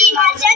महाराजांची महाराजांची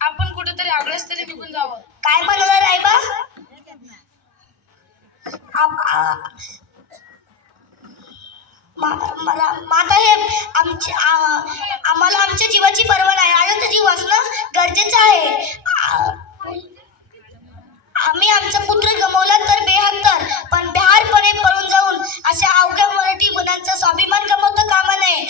आपण कुठेतरी आग्रस तरी निघून जावं. काय म्हणलं रायबा माता हे मला आम्हाला आमच्या जीवाची पर्वा नाही. आनंद जीव असणं गरजेचं आहे. आम्ही आमचा पुत्र गमवला तर बेहत्तर पण बिहारपणे पळून जाऊन अशा अवघ्या मराठी गुणांचा स्वाभिमान गमवता कामा नये.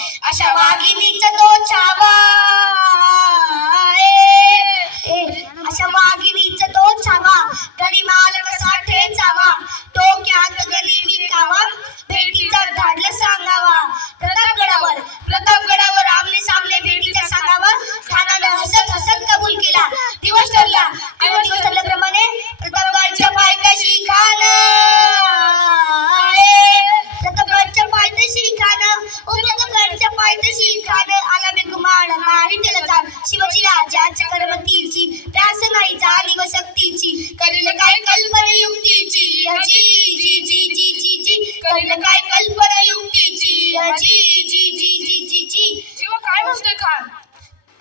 जी जी जी जी जी जी. शिव काय म्हणतोय खान?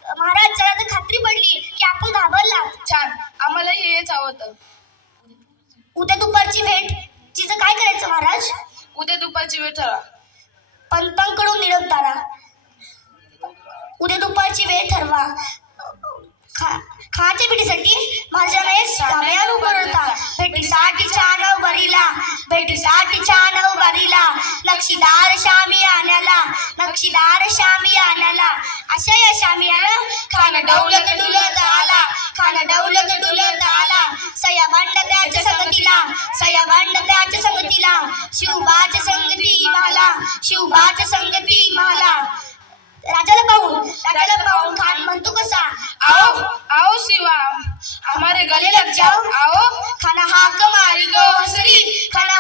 महाराज जरा तर खात्री पडली की आपण घाबरला छान. आम्हाला हे हेच आवडतं उद्या दुपारची भेट. तिचं काय करायचं महाराज? उद्या दुपारची वेळ ठरवा. पंतांकडून निरोप तारा उद्या दुपारची वेळ ठरवा. खा खाच्या भेटीसाठी उभं होता भेटीसाठी छान उभारीला भेटीसाठी छान वारीला नक्षीदार शामी आणाला नक्षीदार शामी आणाला अशा या शामियानं खान डौलत डुलत आला. खान डौलत डुलत आला. सया भांड त्याच्या संगतीला. सया भांड त्याच्या संगतीला. शिवबाच संगती माला. शिवबाच संगती माला. राजाला पाहून राजाला पाहून खान म्हणतो कसा? आओ आओ शिवा. हमारे गले लग जाओ. आओ खाना हाक मारी गो हसरी. खाना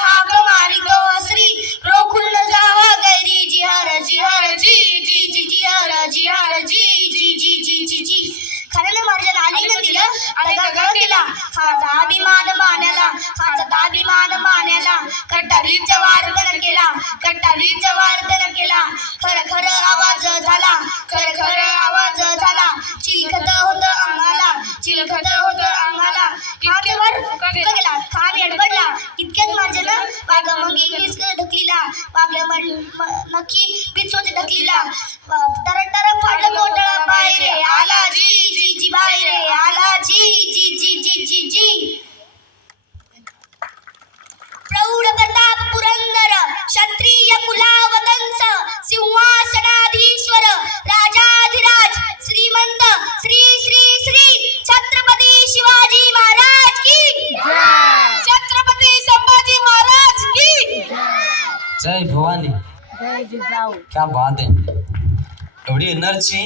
मानाला वार्तन केला कट्टारीचा वार्तन केला. खर खर आवाज झाला खर खर आवाज झाला. चिलखत होत अंगाला चिलखत होत अंगाला. इतक्यावर गेला खान एडबडला इतक्यात माझ्यानं वाघ मगी घिस ढकलीला. वाघ नक्की पिचवते ढकलीला. तर तर फाडलं कोटळा बाहेर आला जी जी जी बाहेर आला जी. જય ભવાની. જય જીજાऊ ક્યાં બાત હે એવડી એનર્જી.